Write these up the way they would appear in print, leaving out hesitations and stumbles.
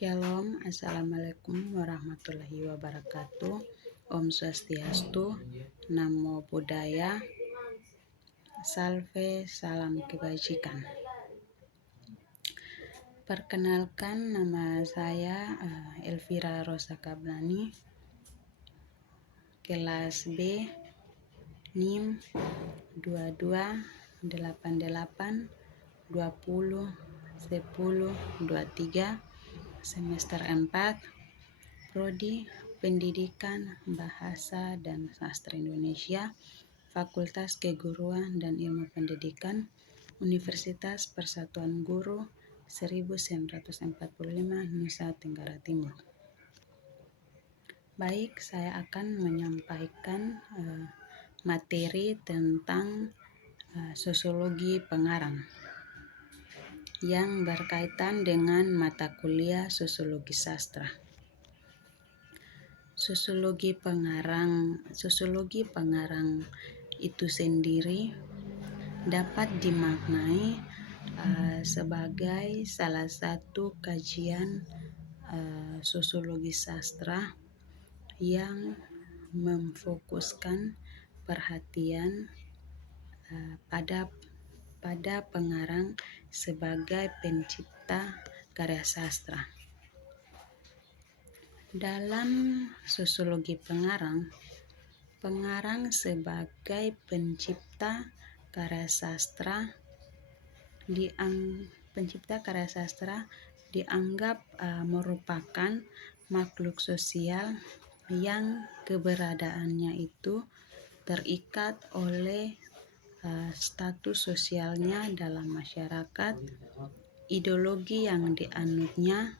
Shalom, Assalamualaikum warahmatullahi wabarakatuh. Om Swastiastu, Namo Buddhaya, Salve, salam kebajikan. Perkenalkan, nama saya Elvira Rosa Kablani, kelas B, NIM 2288201023, semester 4, Prodi Pendidikan Bahasa dan Sastra Indonesia, Fakultas Keguruan dan Ilmu Pendidikan, Universitas Persatuan Guru 1945 Nusa Tenggara Timur. Baik, saya akan menyampaikan materi tentang sosiologi pengarang yang berkaitan dengan mata kuliah sosiologi sastra. Sosiologi pengarang itu sendiri dapat dimaknai sebagai salah satu kajian sosiologi sastra yang memfokuskan perhatian pada pengarang sebagai pencipta karya sastra. Dalam sosiologi pengarang sebagai pencipta karya sastra dianggap merupakan makhluk sosial yang keberadaannya itu terikat oleh status sosialnya dalam masyarakat, ideologi yang dianutnya,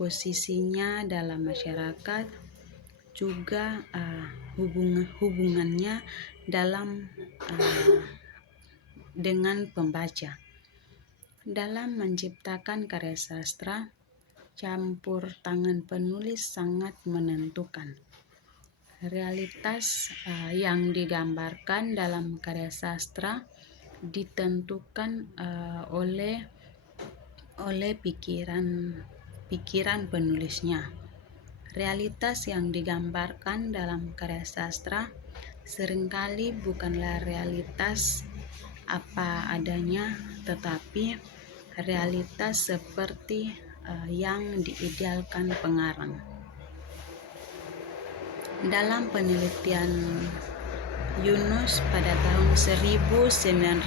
posisinya dalam masyarakat, juga hubungannya dengan pembaca. Dalam menciptakan karya sastra, campur tangan penulis sangat menentukan. Realitas yang digambarkan dalam karya sastra ditentukan oleh pikiran penulisnya. Realitas yang digambarkan dalam karya sastra seringkali bukanlah realitas apa adanya, tetapi realitas seperti yang diidealkan pengarang. Dalam penelitian Yunus pada tahun 1986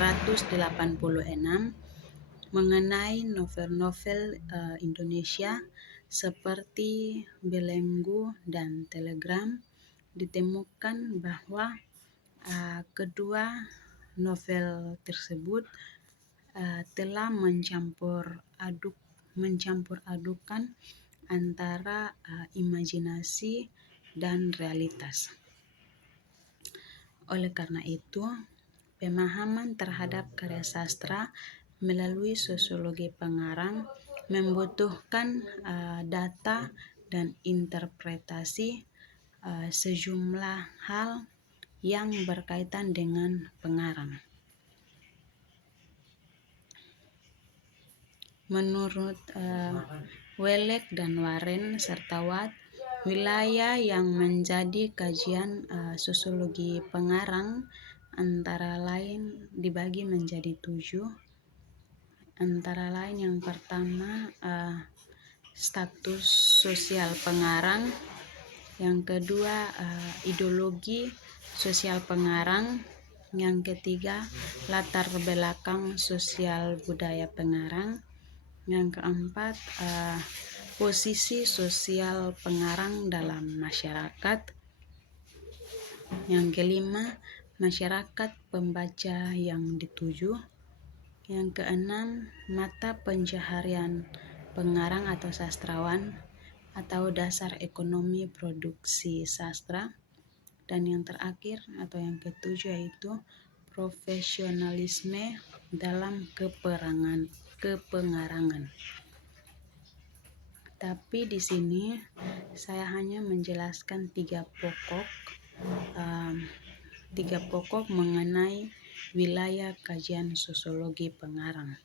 mengenai novel-novel Indonesia seperti Belenggu dan Telegram, ditemukan bahwa kedua novel tersebut telah mencampur adukan antara imajinasi dan realitas. Oleh karena itu, pemahaman terhadap karya sastra melalui sosiologi pengarang membutuhkan data dan interpretasi sejumlah hal yang berkaitan dengan pengarang. Menurut Welek dan Waren serta Watt, wilayah yang menjadi kajian sosiologi pengarang antara lain dibagi menjadi 7. Antara lain yang pertama status sosial pengarang, yang kedua ideologi sosial pengarang, yang ketiga latar belakang sosial budaya pengarang, yang keempat posisi sosial pengarang dalam masyarakat, yang kelima masyarakat pembaca yang dituju, yang keenam mata pencaharian pengarang atau sastrawan atau dasar ekonomi produksi sastra, dan yang terakhir atau yang ketujuh yaitu profesionalisme dalam kepengarangan. Tapi di sini saya hanya menjelaskan tiga pokok mengenai wilayah kajian sosiologi pengarang.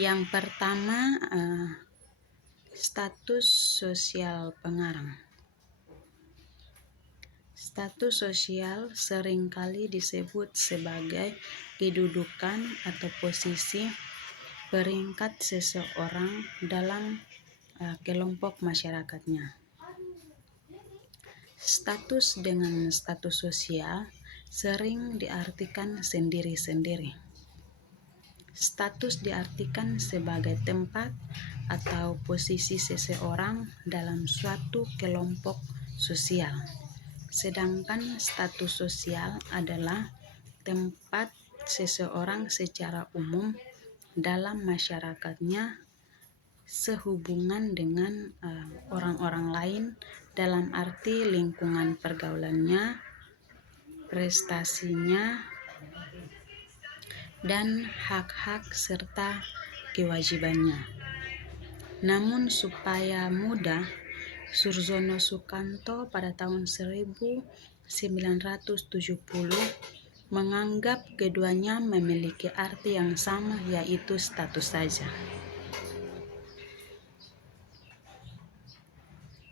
Yang pertama, status sosial pengarang. Status sosial seringkali disebut sebagai kedudukan atau posisi peringkat seseorang dalam kelompok masyarakatnya. Status dengan status sosial sering diartikan sendiri-sendiri. Status diartikan sebagai tempat atau posisi seseorang dalam suatu kelompok sosial. Sedangkan status sosial adalah tempat seseorang secara umum dalam masyarakatnya sehubungan dengan orang-orang lain dalam arti lingkungan pergaulannya, prestasinya, dan hak-hak serta kewajibannya. Namun supaya mudah, Surjono Sukanto pada tahun 1970 menganggap keduanya memiliki arti yang sama, yaitu status saja.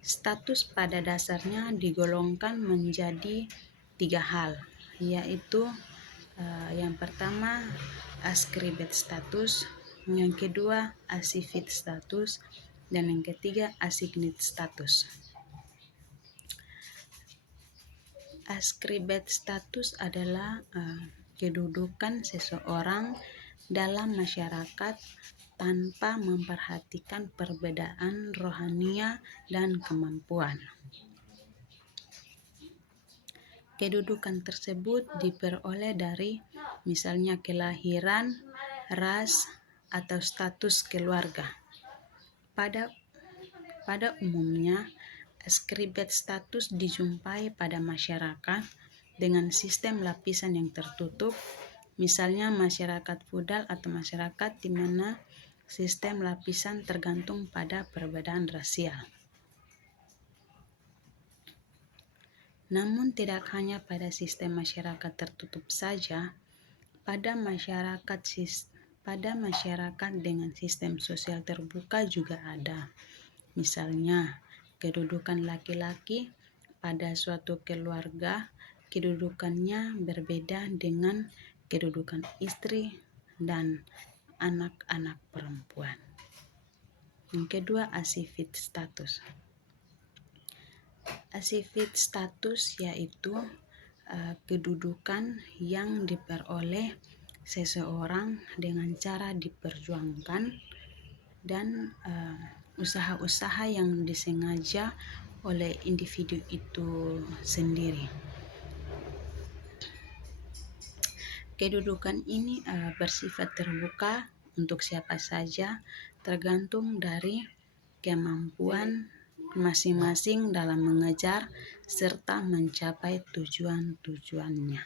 Status pada dasarnya digolongkan menjadi 3 hal, yaitu yang pertama ascribed status, yang kedua assigned status, dan yang ketiga assigned status. Ascribed status adalah kedudukan seseorang dalam masyarakat tanpa memperhatikan perbedaan rohania dan kemampuan. Kedudukan tersebut diperoleh dari misalnya kelahiran, ras, atau status keluarga. Pada umumnya, ascribed status dijumpai pada masyarakat dengan sistem lapisan yang tertutup, misalnya masyarakat feudal atau masyarakat di mana sistem lapisan tergantung pada perbedaan rasial. Namun tidak hanya pada sistem masyarakat tertutup saja, pada masyarakat dengan sistem sosial terbuka juga ada. Misalnya, kedudukan laki-laki pada suatu keluarga, kedudukannya berbeda dengan kedudukan istri dan anak-anak perempuan. Yang kedua, assigned status. Assigned status yaitu kedudukan yang diperoleh seseorang dengan cara diperjuangkan dan usaha-usaha yang disengaja oleh individu itu sendiri. Kedudukan ini bersifat terbuka untuk siapa saja, tergantung dari kemampuan masing-masing dalam mengejar serta mencapai tujuan-tujuannya.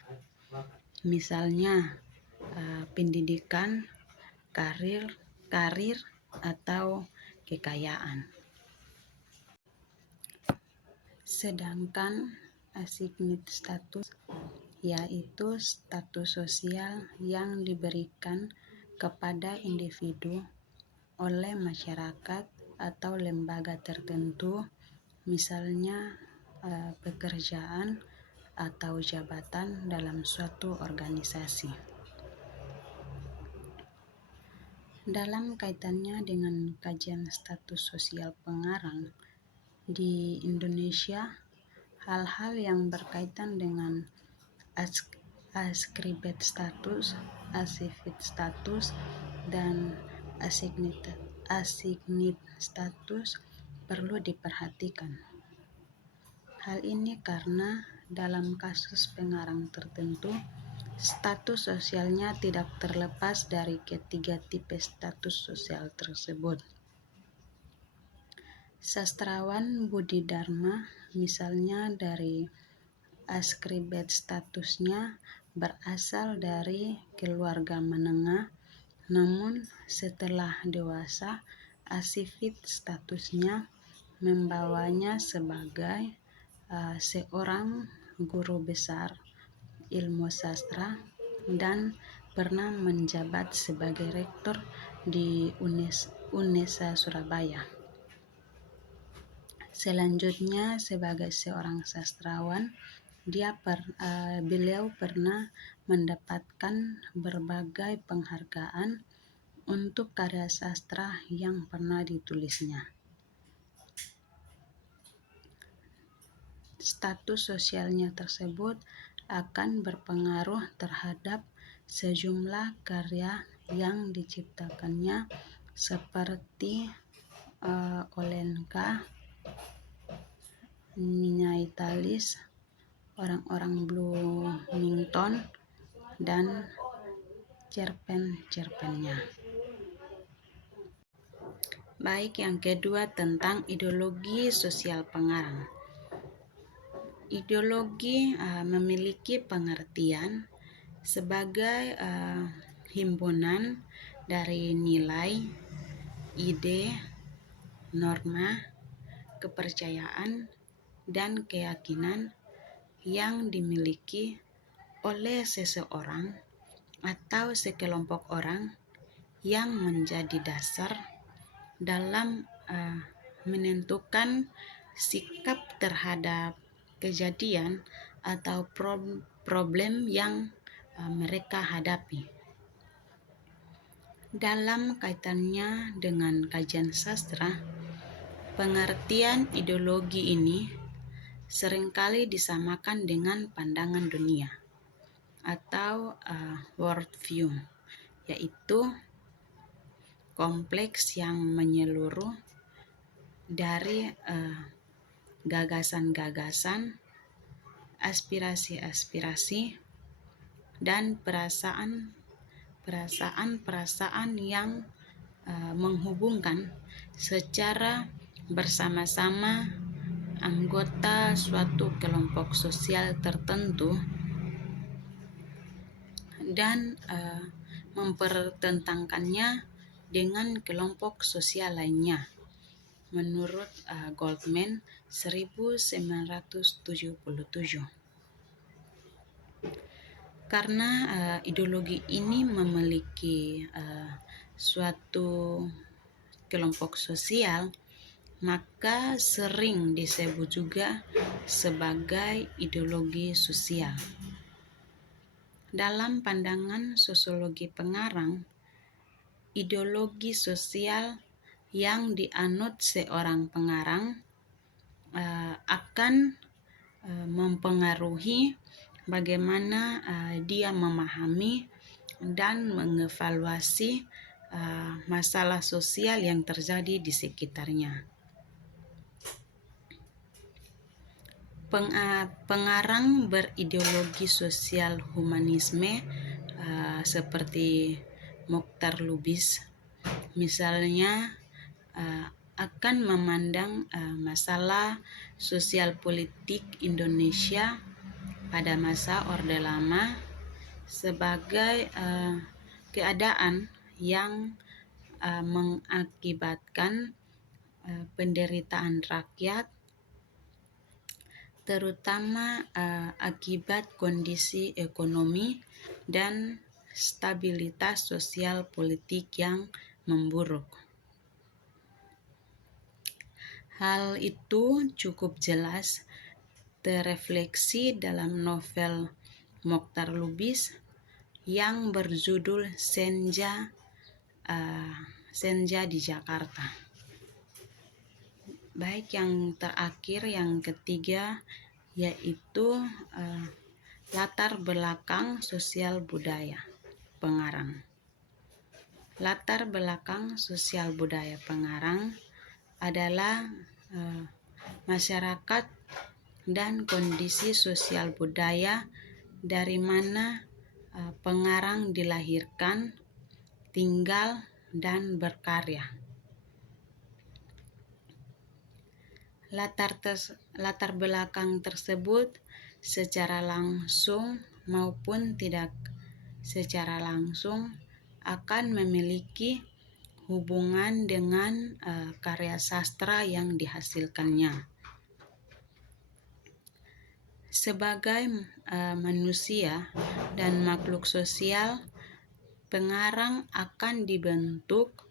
Misalnya pendidikan, karir, atau kekayaan. Sedangkan assigned status yaitu status sosial yang diberikan kepada individu oleh masyarakat atau lembaga tertentu, misalnya pekerjaan atau jabatan dalam suatu organisasi. Dalam kaitannya dengan kajian status sosial pengarang di Indonesia, hal-hal yang berkaitan dengan ascribed status, assigned status, dan assigned status perlu diperhatikan. Hal ini karena dalam kasus pengarang tertentu, status sosialnya tidak terlepas dari ketiga tipe status sosial tersebut. Sastrawan Budi Dharma misalnya dari ascribed statusnya berasal dari keluarga menengah, namun setelah dewasa assigned statusnya membawanya sebagai seorang guru besar ilmu sastra dan pernah menjabat sebagai rektor di UNESA Surabaya. Selanjutnya, sebagai seorang sastrawan, beliau pernah mendapatkan berbagai penghargaan untuk karya sastra yang pernah ditulisnya. Status sosialnya tersebut akan berpengaruh terhadap sejumlah karya yang diciptakannya seperti Olenka, Nyai Talis, orang-orang Bloomington, dan cerpen-cerpennya. Baik, yang kedua tentang ideologi sosial pengarang. Ideologi memiliki pengertian sebagai himpunan dari nilai, ide, norma, kepercayaan, dan keyakinan yang dimiliki oleh seseorang atau sekelompok orang yang menjadi dasar dalam menentukan sikap terhadap kejadian atau problem yang mereka hadapi. Dalam kaitannya dengan kajian sastra, pengertian ideologi ini seringkali disamakan dengan pandangan dunia atau worldview, yaitu kompleks yang menyeluruh dari gagasan-gagasan, aspirasi-aspirasi, dan perasaan yang menghubungkan secara bersama-sama anggota suatu kelompok sosial tertentu dan mempertentangkannya dengan kelompok sosial lainnya. Menurut Goldman 1977. Karena ideologi ini memiliki suatu kelompok sosial, maka sering disebut juga sebagai ideologi sosial. Dalam pandangan sosiologi pengarang, ideologi sosial yang dianut seorang pengarang akan mempengaruhi bagaimana dia memahami dan mengevaluasi masalah sosial yang terjadi di sekitarnya. Pengarang berideologi sosial humanisme seperti Mokhtar Lubis misalnya akan memandang masalah sosial politik Indonesia pada masa Orde Lama sebagai keadaan yang mengakibatkan penderitaan rakyat, terutama akibat kondisi ekonomi dan stabilitas sosial politik yang memburuk. Hal itu cukup jelas terrefleksi dalam novel Mokhtar Lubis yang berjudul Senja di Jakarta. Baik, yang terakhir, yang ketiga, yaitu latar belakang sosial budaya pengarang. Latar belakang sosial budaya pengarang adalah masyarakat dan kondisi sosial budaya dari mana pengarang dilahirkan, tinggal, dan berkarya. Latar belakang tersebut secara langsung maupun tidak secara langsung akan memiliki hubungan dengan karya sastra yang dihasilkannya. Sebagai manusia dan makhluk sosial, pengarang akan dibentuk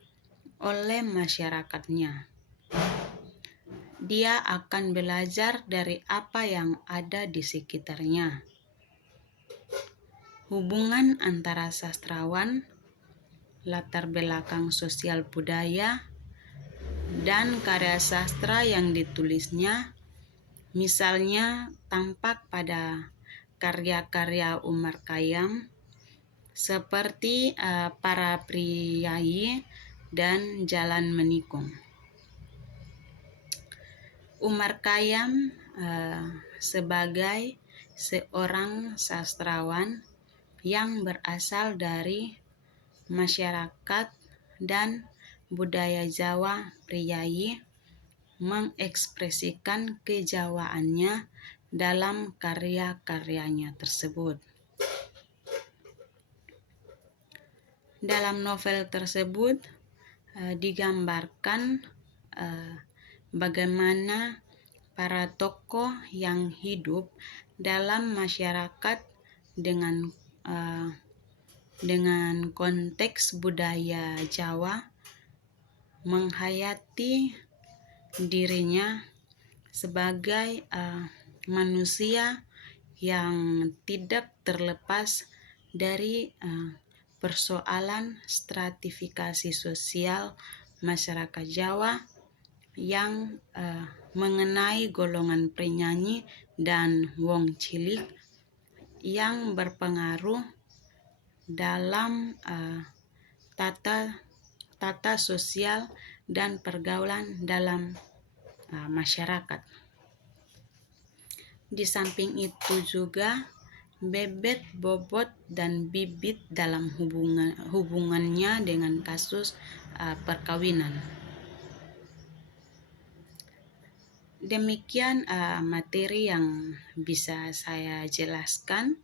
oleh masyarakatnya. Dia akan belajar dari apa yang ada di sekitarnya. Hubungan antara sastrawan, latar belakang sosial budaya, dan karya sastra yang ditulisnya, misalnya tampak pada karya-karya Umar Khayyam seperti Para Priyayi dan Jalan Menikung. Umar Khayyam sebagai seorang sastrawan yang berasal dari masyarakat dan budaya Jawa Priyayi mengekspresikan kejawaannya dalam karya-karyanya tersebut. Dalam novel tersebut digambarkan bagaimana para tokoh yang hidup dalam masyarakat dengan konteks budaya Jawa menghayati dirinya sebagai manusia yang tidak terlepas dari persoalan stratifikasi sosial masyarakat Jawa yang mengenai golongan penyanyi dan wong cilik yang berpengaruh dalam tata sosial dan pergaulan dalam masyarakat. Di samping itu juga bebet, bobot, dan bibit dalam hubungannya dengan kasus perkawinan. Demikian materi yang bisa saya jelaskan.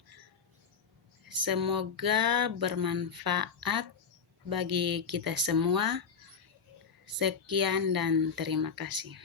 Semoga bermanfaat bagi kita semua. Sekian dan terima kasih.